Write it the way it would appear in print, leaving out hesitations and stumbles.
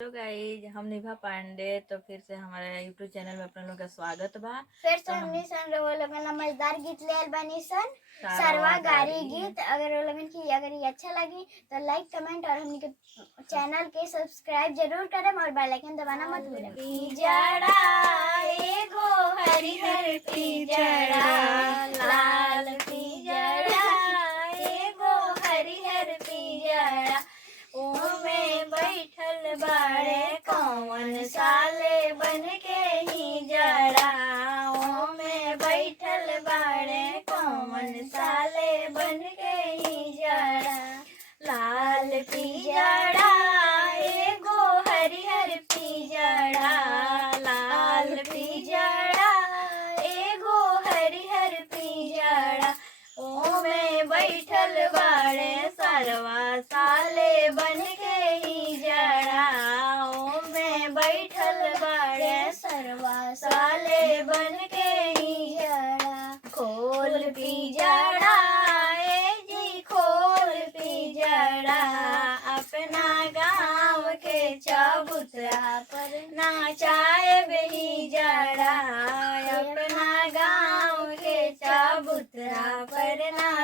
Hello guys, हम निभा पांडे। तो फिर से हमारे यूट्यूब चैनल में अपने लोग का स्वागत बा। फिर तो से हमनी सन वो लोगन ला मजेदार गीत ले आइल बानी सन सरवा सरवा गारी गारी। गीत। अगर वो लोगन की अगर ये अच्छा लगी तो लाइक कमेंट और हमनी के चैनल के सब्सक्राइब जरूर करें और बेल आइकन दबाना मत भूलें। पिजड़ा एगो हरिहर पिजड़ा, लाल पिजड़ा एगो हरिहर पिजड़ा, ओमे बैठल बाड़े कौन साले बन के ही जड़ा, ओमे बैठल बाड़े कौन साले बन के ही जड़ा, लाल पिजड़ा एगो हरिहर पिजड़ा, लाल पिजड़ा एगो हरिहर पिजड़ा, ओमे बैठल बाड़े सरवा साले बन के ही जड़ा, ओमे बैठल बाड़े सरवा साले बन के ही जड़ा। खोल पिजड़ा ए जी खोल पिजड़ा, अपना गाँव के चबूतरा पर नाचाए बही जड़ा, अपना गाँव के चबूतरा पर ना